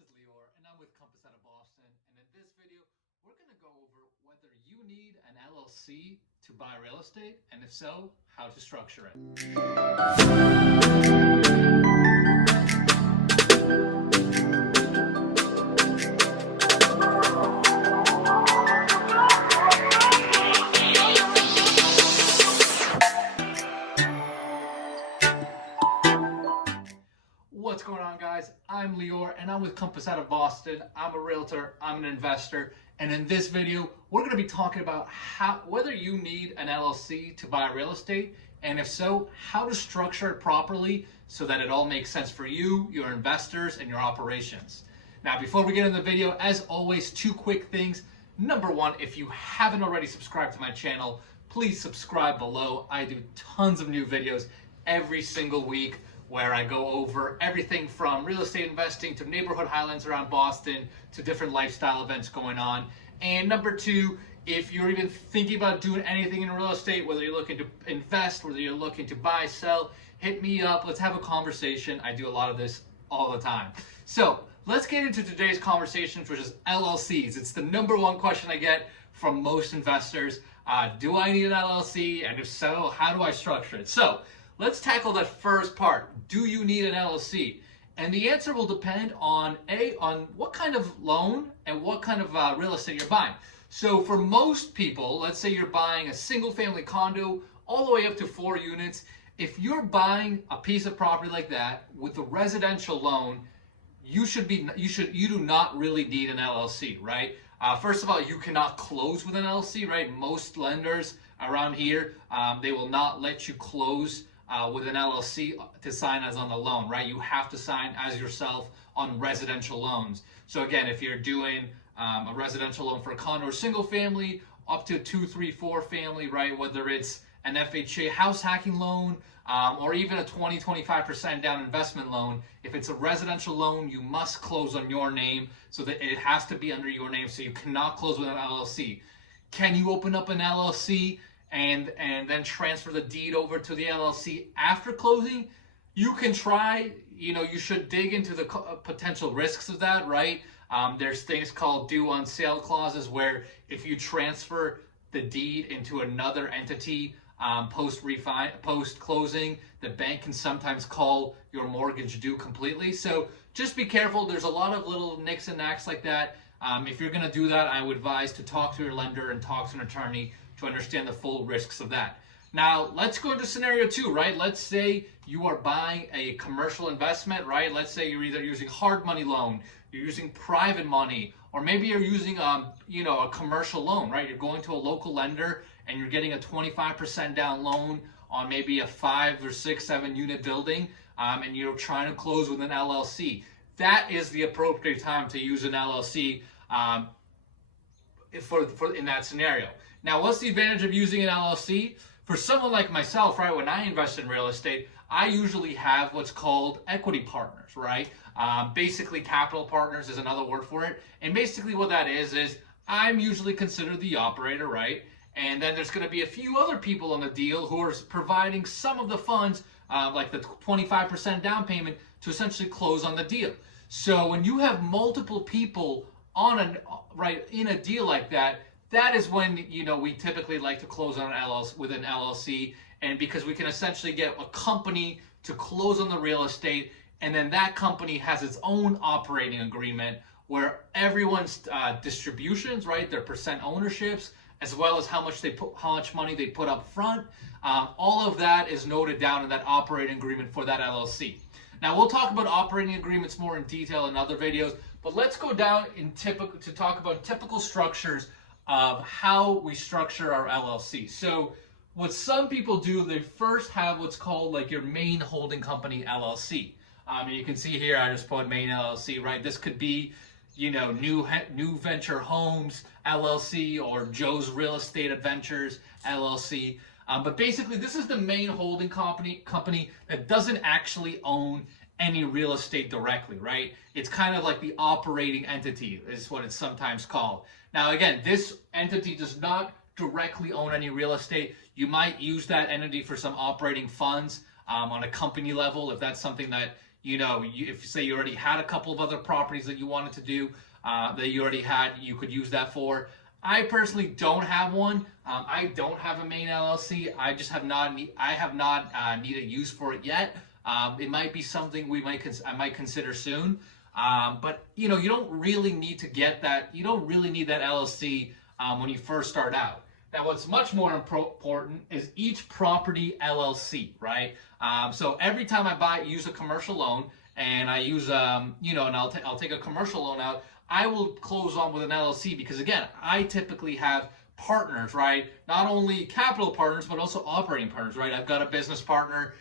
is Lior, and I'm with Compass out of Boston. And in this video, we're going to go over whether you need an LLC to buy real estate, and if so, how to structure it. What's going on, guys? I'm Lior and I'm with Compass out of Boston. I'm a realtor, I'm an investor, and in this video we're going to be talking about whether you need an LLC to buy real estate, and if so, how to structure it properly so that it all makes sense for you, your investors, and your operations. Now, before we get into the video, as always, two quick things. Number one, if you haven't already subscribed to my channel, please subscribe below. I do tons of new videos every single week, where I go over everything from real estate investing to neighborhood highlands around Boston to different lifestyle events going on. And number two, if you're even thinking about doing anything in real estate, whether you're looking to invest, whether you're looking to buy, sell, hit me up. Let's have a conversation. I do a lot of this all the time. So let's get into today's conversations, which is LLCs. It's the number one question I get from most investors. Do I need an LLC? And if so, how do I structure it? So let's tackle that first part. Do you need an LLC? And the answer will depend on what kind of loan and what kind of real estate you're buying. So for most people, let's say you're buying a single family condo all the way up to 4 units. If you're buying a piece of property like that with a residential loan, you do not really need an LLC, right? First of all, you cannot close with an LLC, right? Most lenders around here, they will not let you close with an LLC to sign as on the loan, right? You have to sign as yourself on residential loans. So again, if you're doing a residential loan for a condo or single family, up to 2, 3, 4 family, right? Whether it's an FHA house hacking loan or even a 20-25% down investment loan, if it's a residential loan, you must close on your name, so that it has to be under your name, so you cannot close with an LLC. Can you open up an LLC and then transfer the deed over to the LLC after closing? You can try. You should dig into the potential risks of that, right? There's things called due on sale clauses, where if you transfer the deed into another entity post closing, the bank can sometimes call your mortgage due completely. So just be careful. There's a lot of little nicks and knacks like that. If you're going to do that, I would advise to talk to your lender and talk to an attorney to understand the full risks of that. Now, let's go into scenario 2, right? Let's say you are buying a commercial investment, right? Let's say you're either using hard money loan, you're using private money, or maybe you're using a commercial loan, right? You're going to a local lender and you're getting a 25% down loan on maybe a 5 or 6, 7 unit building, and you're trying to close with an LLC. That is the appropriate time to use an LLC in that scenario. Now, what's the advantage of using an LLC? For someone like myself, right, when I invest in real estate, I usually have what's called equity partners, right? Basically, capital partners is another word for it. And basically what that is I'm usually considered the operator, right? And then there's going to be a few other people on the deal who are providing some of the funds, like the 25% down payment, to essentially close on the deal. So when you have multiple people in a deal like that, that is when we typically like to close on with an LLC, and because we can essentially get a company to close on the real estate, and then that company has its own operating agreement where everyone's distributions, right, their percent ownerships, as well as how much money they put up front, all of that is noted down in that operating agreement for that LLC. Now, we'll talk about operating agreements more in detail in other videos, but let's go down to talk about typical structures of how we structure our LLC. So what some people do, they first have what's called like your main holding company LLC. You can see here, I just put main LLC, right? This could be, New Venture Homes LLC or Joe's Real Estate Adventures LLC. But basically, this is the main holding company that doesn't actually own any real estate directly, right? It's kind of like the operating entity is what it's sometimes called. Now, again, this entity does not directly own any real estate. You might use that entity for some operating funds on a company level if that's something that if say you already had a couple of other properties that you wanted to do, that you already had, you could use that for. I personally don't have one. I don't have a main LLC. I have not needed use for it yet. It might be something I might consider soon. But you don't really need to get that. You don't really need that LLC when you first start out. Now, what's much more important is each property LLC, right? So every time I use a commercial loan, and I use and I'll take a commercial loan out, I will close on with an LLC because, again, I typically have partners, right? Not only capital partners, but also operating partners, right? I've got a business partner,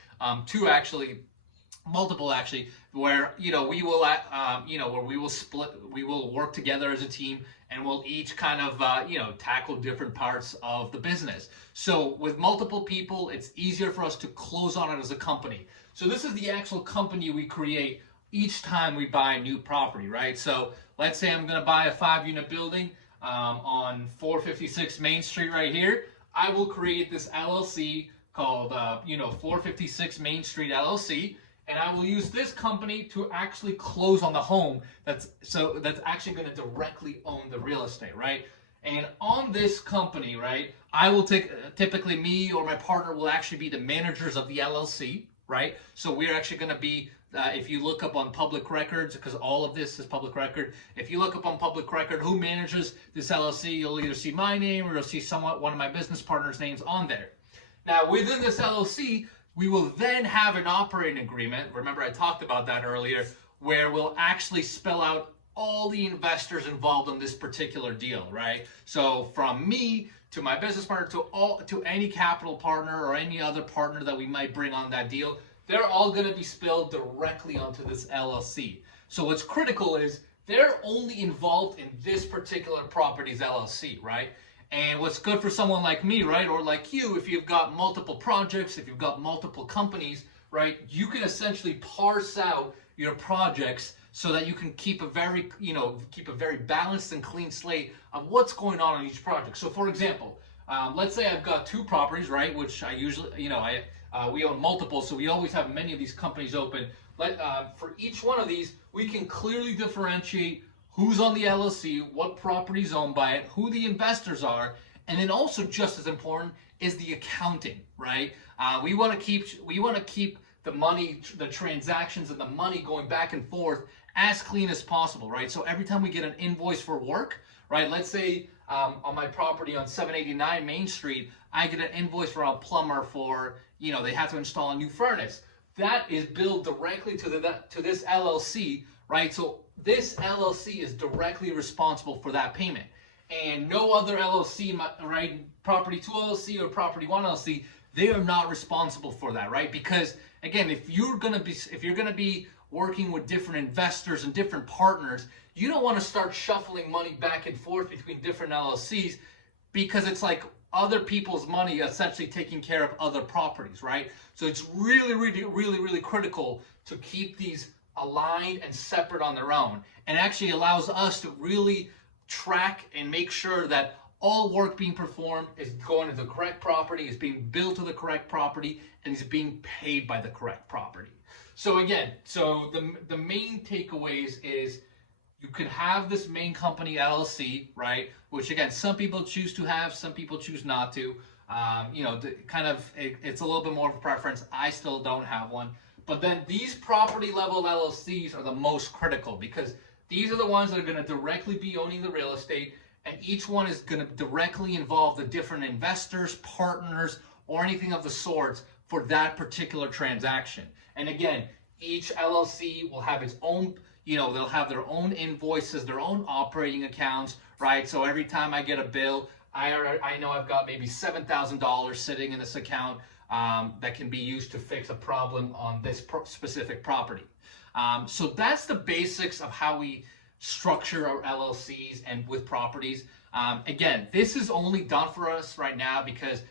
multiple actually, where we will where we will work together as a team, and we'll each kind of tackle different parts of the business. So with multiple people, it's easier for us to close on it as a company. So this is the actual company we create each time we buy a new property, right? So let's say I'm going to buy a 5-unit building on 456 Main Street right here. I will create this LLC called 456 Main Street LLC, and I will use this company to actually close on the home that's actually going to directly own the real estate, right? And on this company, right, I will typically me or my partner will actually be the managers of the LLC, right? So we're actually going to be if you look up on public records, because all of this is public record, if you look up on public record who manages this LLC, you'll either see my name or you'll see one of my business partners' names on there. Now, within this LLC, we will then have an operating agreement. Remember, I talked about that earlier, where we'll actually spell out all the investors involved in this particular deal, right? So from me to my business partner to any capital partner or any other partner that we might bring on that deal, they're all going to be spilled directly onto this LLC. So what's critical is they're only involved in this particular property's LLC, right? And what's good for someone like me, right, or like you, if you've got multiple projects, if you've got multiple companies, right, you can essentially parse out your projects so that you can keep a very balanced and clean slate of what's going on in each project. So, for example, let's say I've got 2 properties, right, which I usually, we own multiple, so we always have many of these companies open. For each one of these, we can clearly differentiate who's on the LLC, what property is owned by it, who the investors are, and then also just as important is the accounting, right? We want to keep the money, the transactions, and the money going back and forth as clean as possible, right? So every time we get an invoice for work, right? Let's say on my property on 789 Main Street, I get an invoice from a plumber for, they have to install a new furnace. That is billed directly to this LLC, right? So this LLC is directly responsible for that payment. And no other LLC, right, Property 2 LLC or Property 1 LLC, they are not responsible for that, right? Because again, if you're gonna be working with different investors and different partners, you don't want to start shuffling money back and forth between different LLCs, because it's like other people's money essentially taking care of other properties, right? So it's really critical to keep these aligned and separate on their own, and actually allows us to really track and make sure that all work being performed is going to the correct property, is being billed to the correct property, and is being paid by the correct property. So again, the main takeaways is you could have this main company LLC, right? Which again, some people choose to have, some people choose not to. It's a little bit more of a preference. I still don't have one. But then these property level LLCs are the most critical, because these are the ones that are going to directly be owning the real estate, and each one is going to directly involve the different investors, partners, or anything of the sorts for that particular transaction. And again, each LLC will have its own, they'll have their own invoices, their own operating accounts, right? So every time I get a bill, I know I've got maybe $7,000 sitting in this account that can be used to fix a problem on this specific property. So that's the basics of how we structure our LLCs and with properties. Again, this is only done for us right now because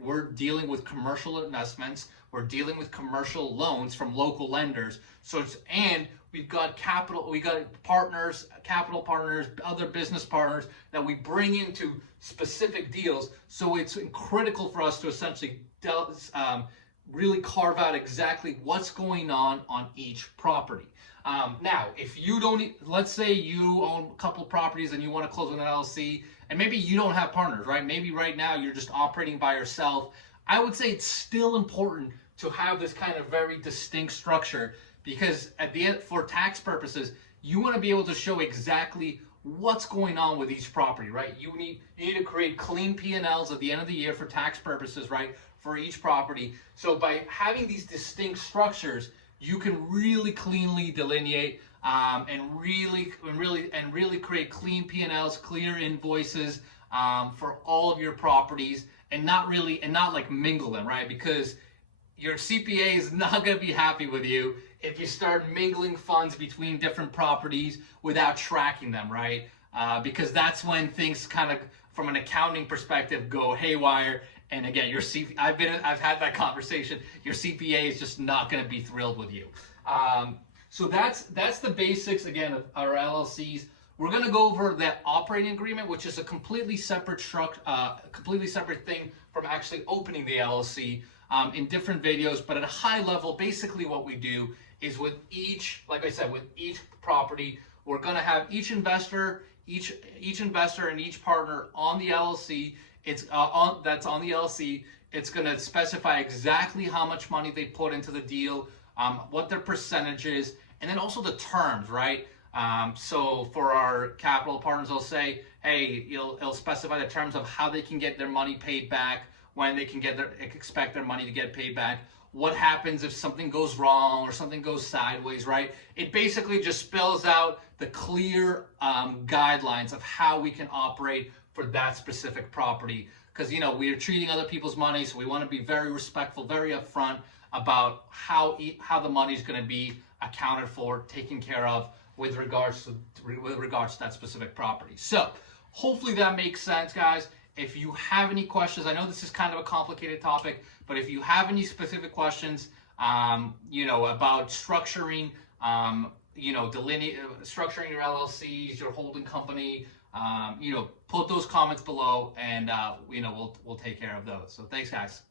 we're dealing with commercial investments. We're dealing with commercial loans from local lenders. And we've got partners, capital partners, other business partners that we bring into specific deals. So it's critical for us to essentially really carve out exactly what's going on each property. Now, if you don't, let's say you own a couple properties and you want to close with an LLC, and maybe you don't have partners, right? Maybe right now you're just operating by yourself. I would say it's still important to have this kind of very distinct structure, because at the end, for tax purposes, you want to be able to show exactly what's going on with each property, right? You need to create clean P&Ls at the end of the year for tax purposes, right? For each property. So by having these distinct structures, you can really cleanly delineate and really create clean P&Ls, clear invoices for all of your properties, and not like mingle them, right? Because your CPA is not going to be happy with you if you start mingling funds between different properties without tracking them, right? Because that's when things kind of, from an accounting perspective, go haywire. And again, I've had that conversation. Your CPA is just not going to be thrilled with you. So that's the basics again of our LLCs. We're going to go over that operating agreement, which is a completely separate thing from actually opening the LLC in different videos. But at a high level, basically what we do is with each, like I said, with each property, we're going to have each investor and each partner on the LLC. That's on the LLC. It's going to specify exactly how much money they put into the deal, what their percentage is, and then also the terms, right? So for our capital partners, they'll say, hey, it'll specify the terms of how they can get their money paid back, when they can expect their money to get paid back, what happens if something goes wrong or something goes sideways, right? It basically just spells out the clear guidelines of how we can operate for that specific property. Because, we are treating other people's money, so we want to be very respectful, very upfront about how the money is going to be accounted for, taken care of with regards to that specific property. So hopefully that makes sense, guys. If you have any questions, I know this is kind of a complicated topic, but if you have any specific questions, about structuring, structuring your LLCs, your holding company, put those comments below, and we'll take care of those. So thanks, guys.